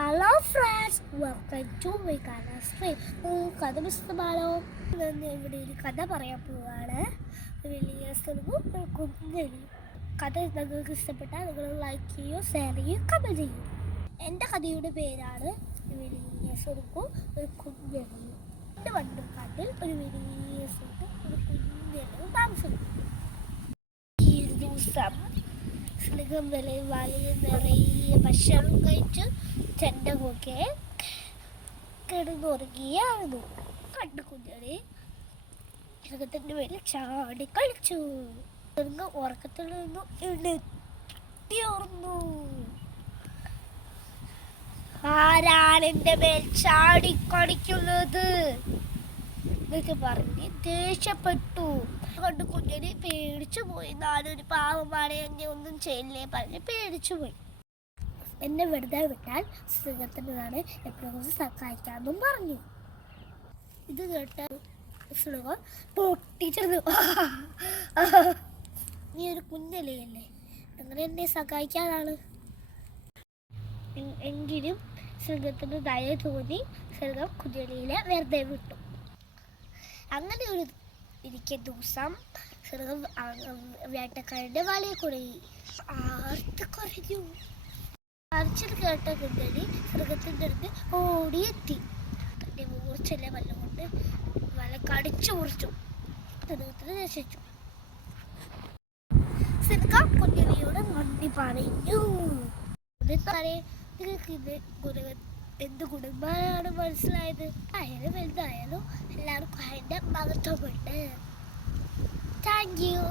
Hello friends, welcome to my Katha stream. കഥ പുസ്തകമാണോ? ഇവിടെ ഒരു കഥ പറയാൻ പോവുകയാണ്. വലിയ സ്ഥലവും കുഞ്ഞലി. കഥ നിങ്ങൾക്ക് ഇഷ്ടപ്പെട്ടാൽ നിങ്ങൾ ലൈക്ക് ചെയ്യൂ, ഷെയർ ചെയ്യൂ, കമൻറ്റ് ചെയ്യൂ. എൻ്റെ കഥയുടെ പേരാണ് വലിയ സ്വരുക്കും ഒരു കുഞ്ഞലിയും. എൻ്റെ വണ്ടുകാട്ടിൽ ഒരു വലിയ സ്വരുക്കും ഒരു കുഞ്ഞലിയും താമസിക്കുന്നു. ഈ ഒരു ദിവസം സ്നേഹം വലിയ നിറയെ ഭക്ഷണം കഴിച്ച് ചെണ്ടകൊക്കെ കിടന്നുറങ്ങിയായിരുന്നു. കണ്ടു കുഞ്ഞനെ മൃഗത്തിൻ്റെ മേലെ ചാടി കളിച്ചു. ഉറക്കത്തിൽ നിന്നും എഴുന്നേറ്റിയോർന്നു. ആരാണ് എൻ്റെ മേൽ ചാടി കളിക്കുന്നത് എന്നൊക്കെ പറഞ്ഞ് ദേഷ്യപ്പെട്ടു. കണ്ടു കുഞ്ഞന് പേടിച്ചു പോയി. ഞാനൊരു പാവമാണ്, എന്നെ ഒന്നും ചെയ്യില്ലേ പറഞ്ഞ് പേടിച്ചു പോയി. എന്നെ വെറുതെ വിട്ടാൽ സിംഹത്തിനാണ് എപ്പോഴും സഹായിക്കാമെന്നും പറഞ്ഞു. ഇത് കേട്ട സിംഹം പൊട്ടിച്ചെടുത്തു. നീ ഒരു കുഞ്ഞലയല്ലേ, അങ്ങനെ എന്നെ സഹായിക്കാനാണ്. എങ്കിലും സിംഹത്തിന് ദയ തോന്നി സിംഹം കുഞ്ഞലിനെ വെറുതെ വിട്ടു. അങ്ങനെ ഒരു ദിവസം സിംഹം വേട്ടക്കാരൻ്റെ വലയിൽ കുടുങ്ങി. ആർത്ത് കുറഞ്ഞു. അരച്ചത് കേട്ട കുഞ്ഞലി സിംഹത്തിൻ്റെ അടുത്ത് ഓടിയെത്തി. തൻ്റെ മൂർച്ചയിലെ വല്ല കൊണ്ട് വല കടിച്ചു മുറിച്ചു. സിംഹത്തിന് രക്ഷിച്ചു. സിംഹം കുഞ്ഞലിയോട് നന്ദി പറഞ്ഞു. നിങ്ങൾക്ക് ഇത് എന്ത് കുടുംബമാണ് മനസ്സിലായത്? ആയാലും വലുതായാലും എല്ലാവർക്കും അതിൻ്റെ മഹത്വമുണ്ട്. Thank you.